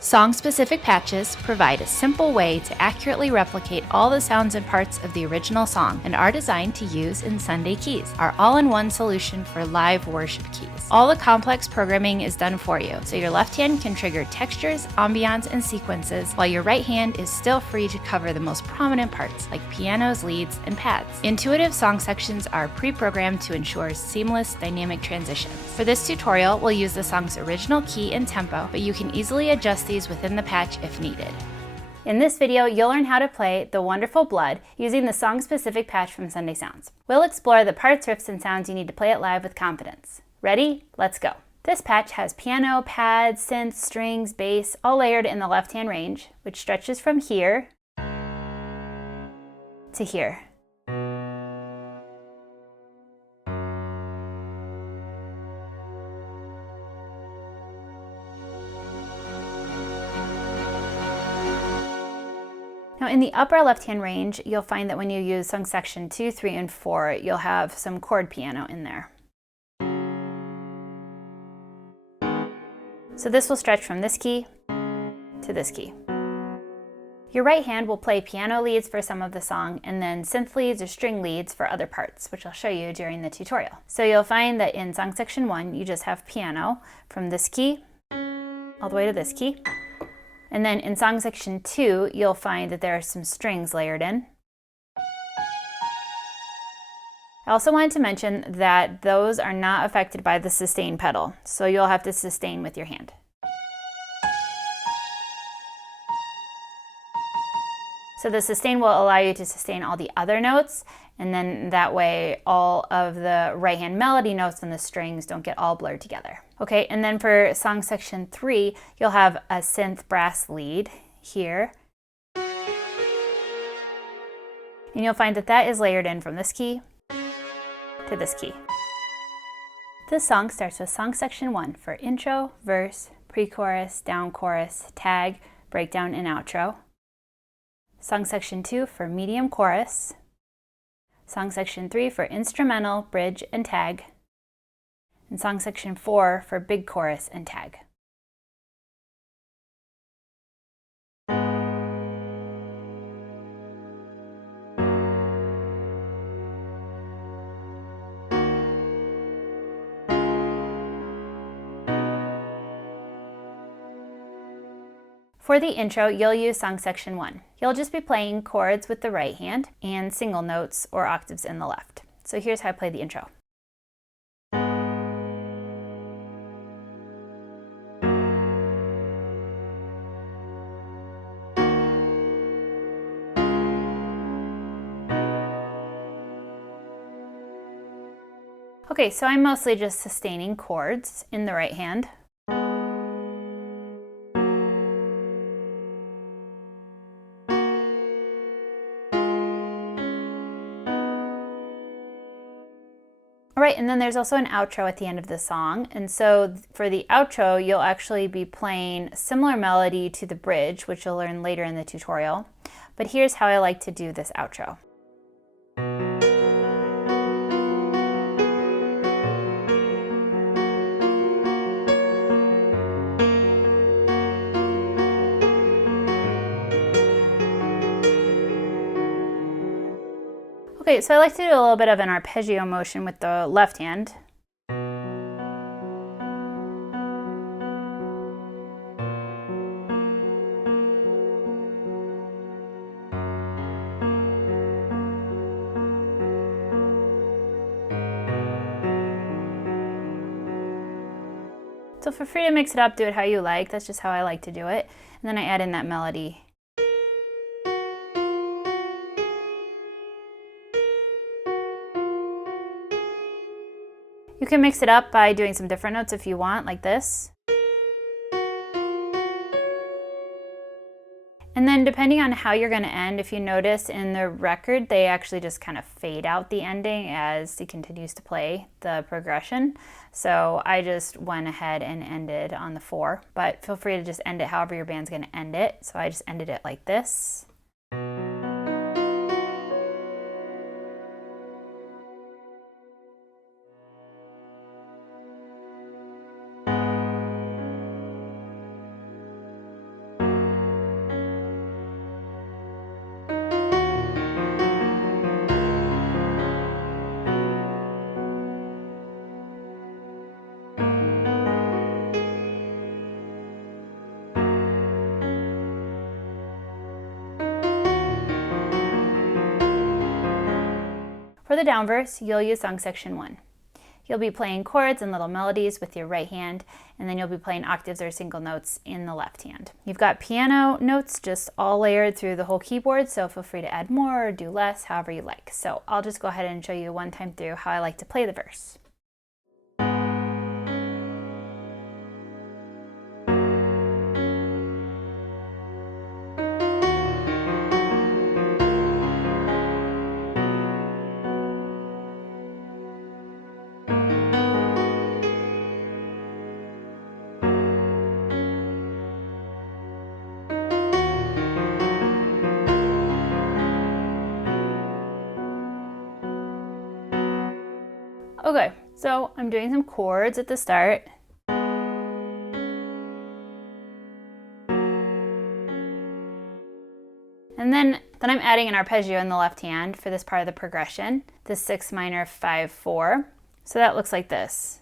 Song-specific patches provide a simple way to accurately replicate all the sounds and parts of the original song and are designed to use in Sunday Keys, our all-in-one solution for live worship keys. All the complex programming is done for you, so your left hand can trigger textures, ambiance, and sequences, while your right hand is still free to cover the most prominent parts like pianos, leads, and pads. Intuitive song sections are pre-programmed to ensure seamless dynamic transitions. For this tutorial, we'll use the song's original key and tempo, but you can easily adjust these within the patch if needed. In this video, you'll learn how to play The Wonderful Blood using the song-specific patch from Sunday Sounds. We'll explore the parts, riffs, and sounds you need to play it live with confidence. Ready? Let's go. This patch has piano, pads, synths, strings, bass, all layered in the left-hand range, which stretches from here to here. Now in the upper left-hand range, you'll find that when you use song section 2, 3, and 4, you'll have some chord piano in there. So this will stretch from this key to this key. Your right hand will play piano leads for some of the song, and then synth leads or string leads for other parts, which I'll show you during the tutorial. So you'll find that in song section 1, you just have piano from this key all the way to this key. And then in song section 2, you'll find that there are some strings layered in. I also wanted to mention that those are not affected by the sustain pedal, so you'll have to sustain with your hand. So the sustain will allow you to sustain all the other notes, and then that way all of the right hand melody notes and the strings don't get all blurred together. Okay, and then for song section 3, you'll have a synth brass lead here. And you'll find that that is layered in from this key to this key. This song starts with song section 1 for intro, verse, pre-chorus, down chorus, tag, breakdown, and outro. Song section 2 for medium chorus. Song section 3 for instrumental, bridge, and tag. And song section 4 for big chorus and tag. For the intro, you'll use song section 1. You'll just be playing chords with the right hand and single notes or octaves in the left. So here's how I play the intro. Okay, so I'm mostly just sustaining chords in the right hand. All right, and then there's also an outro at the end of the song. And so for the outro, you'll actually be playing a similar melody to the bridge, which you'll learn later in the tutorial. But here's how I like to do this outro. Okay, so I like to do a little bit of an arpeggio motion with the left hand. So feel free to mix it up, do it how you like. That's just how I like to do it. And then I add in that melody. You can mix it up by doing some different notes if you want, like this. And then depending on how you're going to end, if you notice in the record, they actually just kind of fade out the ending as he continues to play the progression. So I just went ahead and ended on the 4, but feel free to just end it however your band's going to end it. So I just ended it like this. the down verse, you'll use song section 1. You'll be playing chords and little melodies with your right hand, and then you'll be playing octaves or single notes in the left hand. You've got piano notes just all layered through the whole keyboard, so feel free to add more or do less, however you like. So I'll just go ahead and show you one time through how I like to play the verse. Okay, so I'm doing some chords at the start. And then I'm adding an arpeggio in the left hand for this part of the progression, the 6 minor 5/4. So that looks like this.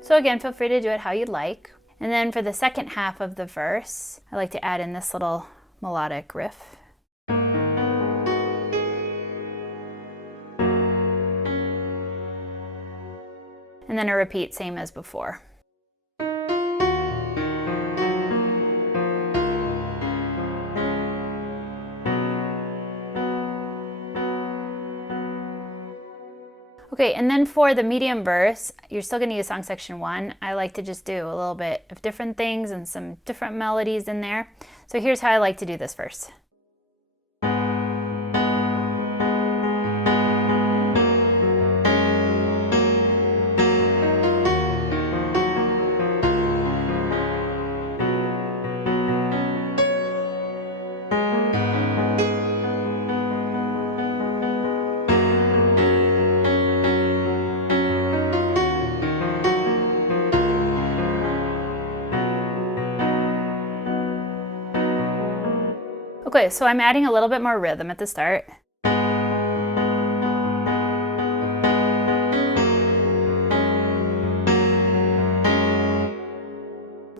So again, feel free to do it how you'd like. And then for the second half of the verse, I like to add in this little melodic riff. And then a repeat, same as before. Okay, and then for the medium verse, you're still going to use song section 1. I like to just do a little bit of different things and some different melodies in there. So here's how I like to do this verse. Okay, so I'm adding a little bit more rhythm at the start.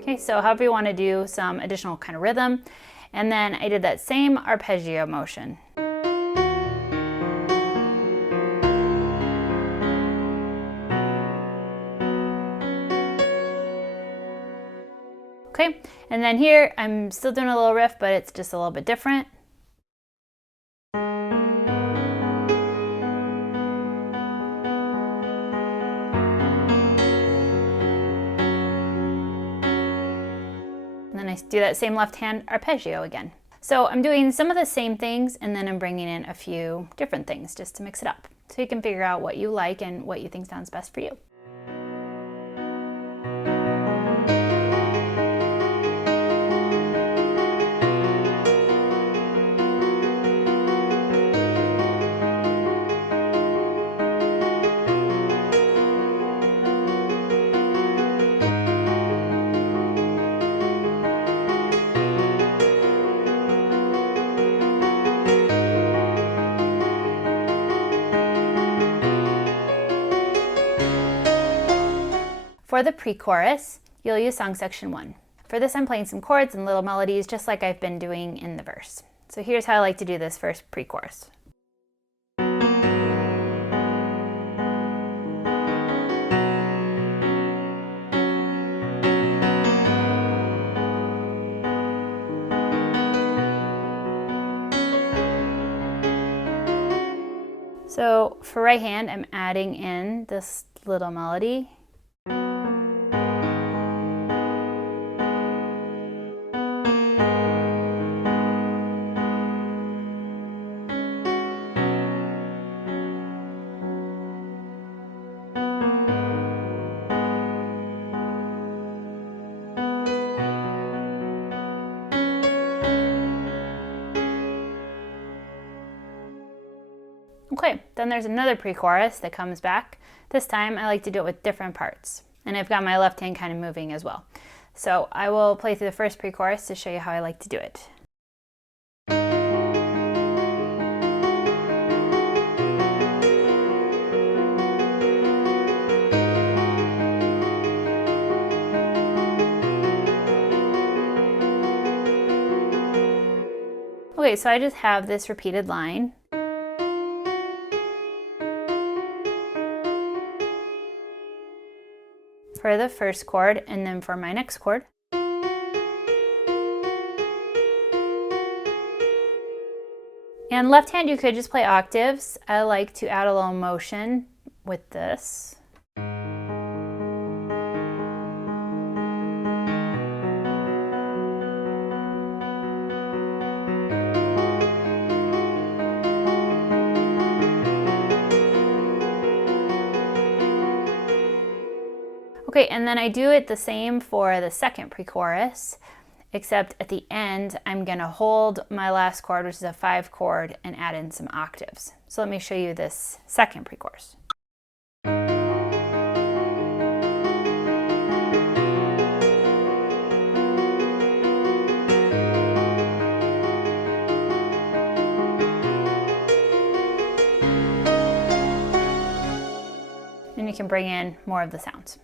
Okay, so however you want to do some additional kind of rhythm. And then I did that same arpeggio motion. Okay, and then here I'm still doing a little riff, but it's just a little bit different. And then I do that same left hand arpeggio again. So I'm doing some of the same things, and then I'm bringing in a few different things just to mix it up. So you can figure out what you like and what you think sounds best for you. For the pre-chorus, you'll use song section 1. For this, I'm playing some chords and little melodies just like I've been doing in the verse. So here's how I like to do this first pre-chorus. So for right hand, I'm adding in this little melody. Okay, then there's another pre-chorus that comes back. This time I like to do it with different parts. And I've got my left hand kind of moving as well. So I will play through the first pre-chorus to show you how I like to do it. Okay, so I just have this repeated line. For the first chord, and then for my next chord. And left hand, you could just play octaves. I like to add a little motion with this. Okay, and then I do it the same for the second pre-chorus, except at the end, I'm gonna hold my last chord, which is a 5 chord, and add in some octaves. So let me show you this second pre-chorus. And you can bring in more of the sounds.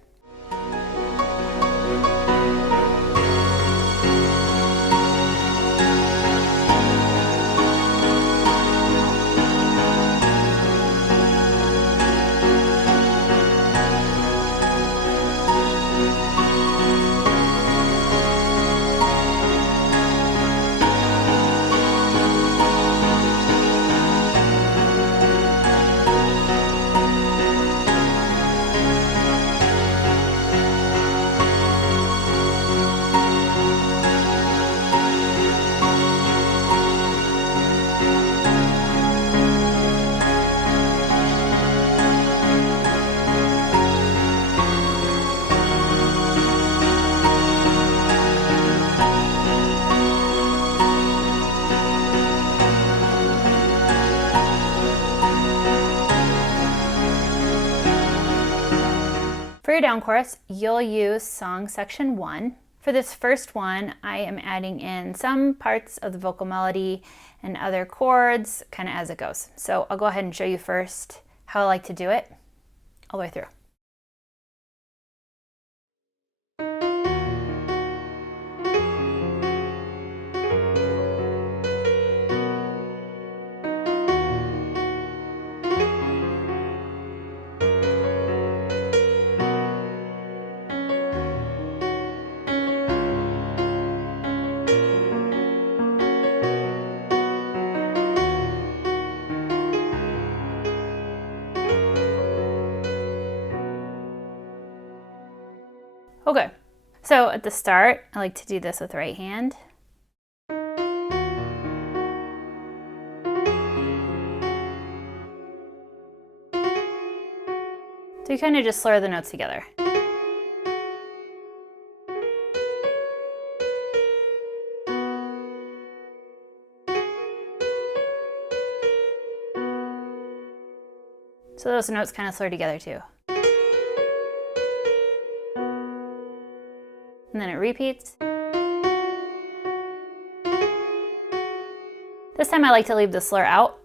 For your down chorus, you'll use song section 1. For this first one, I am adding in some parts of the vocal melody and other chords kind of as it goes. So I'll go ahead and show you first how I like to do it all the way through. Okay, so at the start, I like to do this with the right hand. So you kind of just slur the notes together. So those notes kind of slur together too. And then it repeats. This time I like to leave the slur out.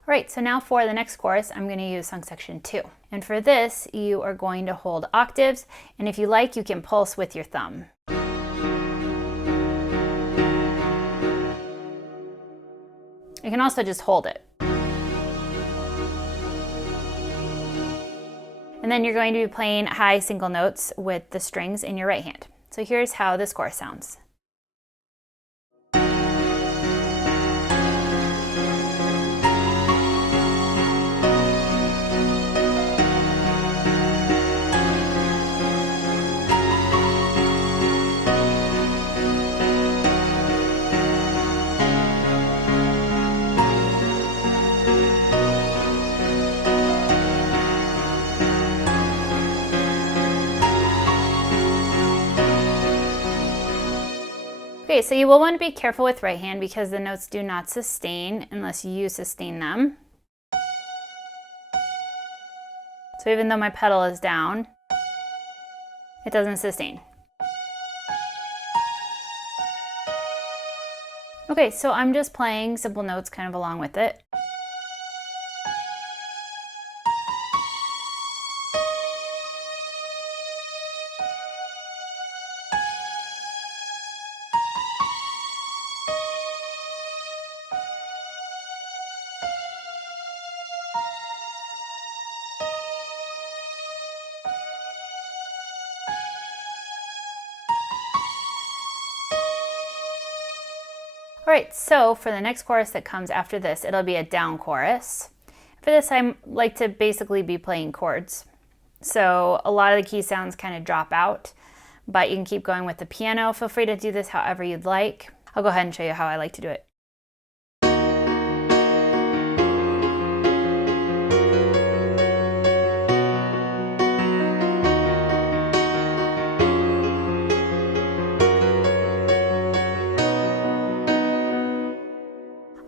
All right, so now for the next chorus, I'm going to use song section 2. And for this, you are going to hold octaves, and if you like, you can pulse with your thumb. You can also just hold it. And then you're going to be playing high single notes with the strings in your right hand. So here's how this chorus sounds. Okay, so you will want to be careful with right hand because the notes do not sustain unless you sustain them. So even though my pedal is down, it doesn't sustain. Okay, so I'm just playing simple notes kind of along with it. All right, so for the next chorus that comes after this, it'll be a down chorus. For this, I like to basically be playing chords. So a lot of the key sounds kind of drop out, but you can keep going with the piano. Feel free to do this however you'd like. I'll go ahead and show you how I like to do it.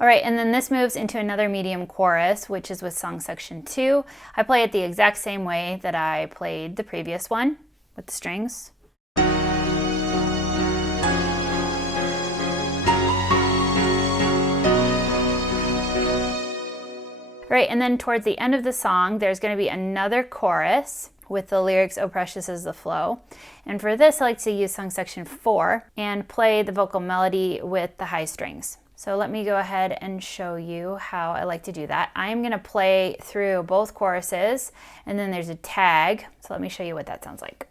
All right, and then this moves into another medium chorus, which is with song section 2. I play it the exact same way that I played the previous one with the strings. All right, and then towards the end of the song, there's going to be another chorus with the lyrics, "Oh precious is the flow." And for this, I like to use song section 4 and play the vocal melody with the high strings. So let me go ahead and show you how I like to do that. I'm going to play through both choruses, and then there's a tag. So let me show you what that sounds like.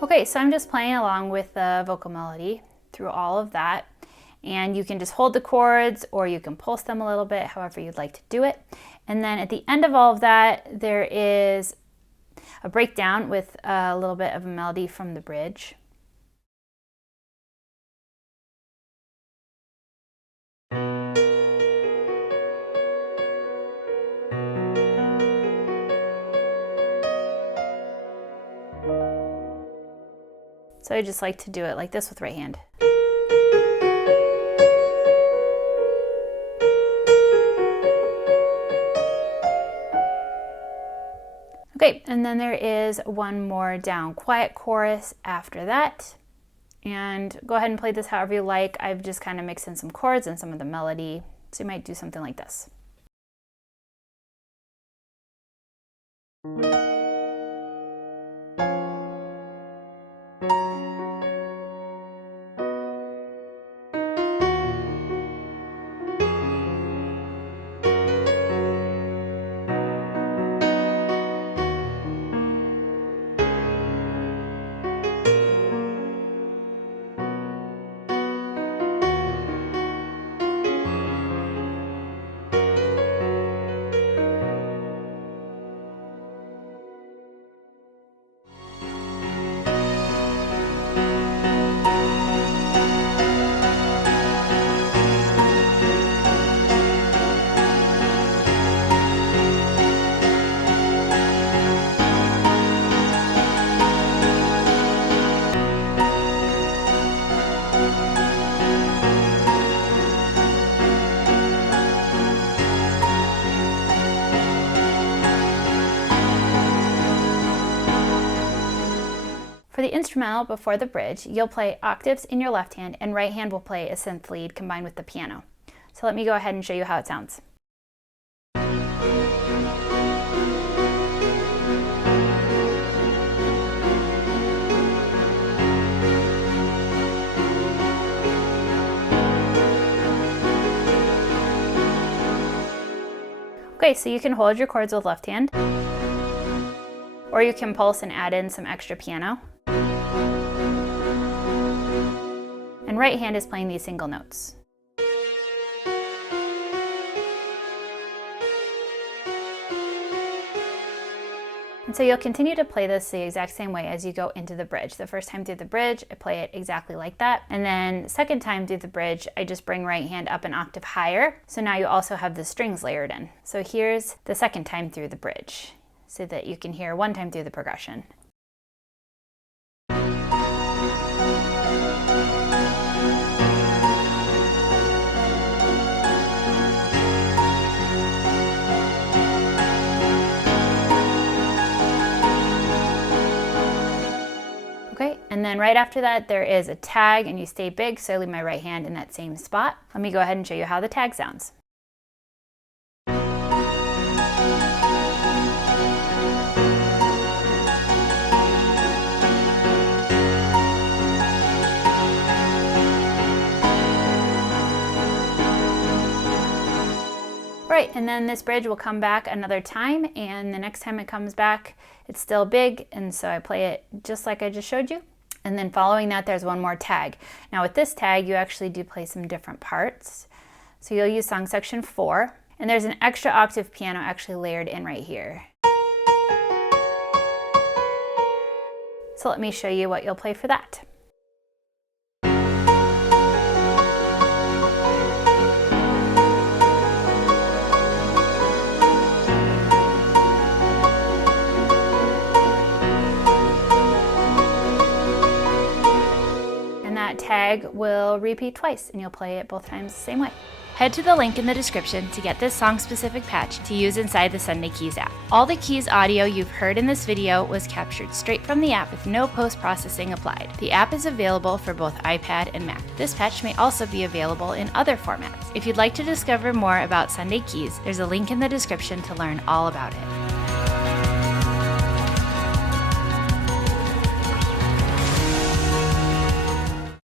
Okay, so I'm just playing along with the vocal melody through all of that, and you can just hold the chords or you can pulse them a little bit, however you'd like to do it. And then at the end of all of that, there is a breakdown with a little bit of a melody from the bridge. So I just like to do it like this with right hand. Okay, and then there is one more down quiet chorus after that. And go ahead and play this however you like. I've just kind of mixed in some chords and some of the melody. So you might do something like this. For the instrumental before the bridge, you'll play octaves in your left hand and right hand will play a synth lead combined with the piano. So let me go ahead and show you how it sounds. Okay, so you can hold your chords with left hand, or you can pulse and add in some extra piano. And right hand is playing these single notes. And so you'll continue to play this the exact same way as you go into the bridge. The first time through the bridge, I play it exactly like that. And then second time through the bridge, I just bring right hand up an octave higher. So now you also have the strings layered in. So here's the second time through the bridge so that you can hear one time through the progression. Okay, and then right after that there is a tag and you stay big, so I leave my right hand in that same spot. Let me go ahead and show you how the tag sounds. Right, and then this bridge will come back another time, and the next time it comes back, it's still big, and so I play it just like I just showed you. And then following that, there's one more tag. Now with this tag, you actually do play some different parts. So you'll use song section 4, and there's an extra octave piano actually layered in right here. So let me show you what you'll play for that. Tag will repeat twice and you'll play it both times the same way. Head to the link in the description to get this song-specific patch to use inside the Sunday Keys app. All the Keys audio you've heard in this video was captured straight from the app with no post-processing applied. The app is available for both iPad and Mac. This patch may also be available in other formats. If you'd like to discover more about Sunday Keys, there's a link in the description to learn all about it.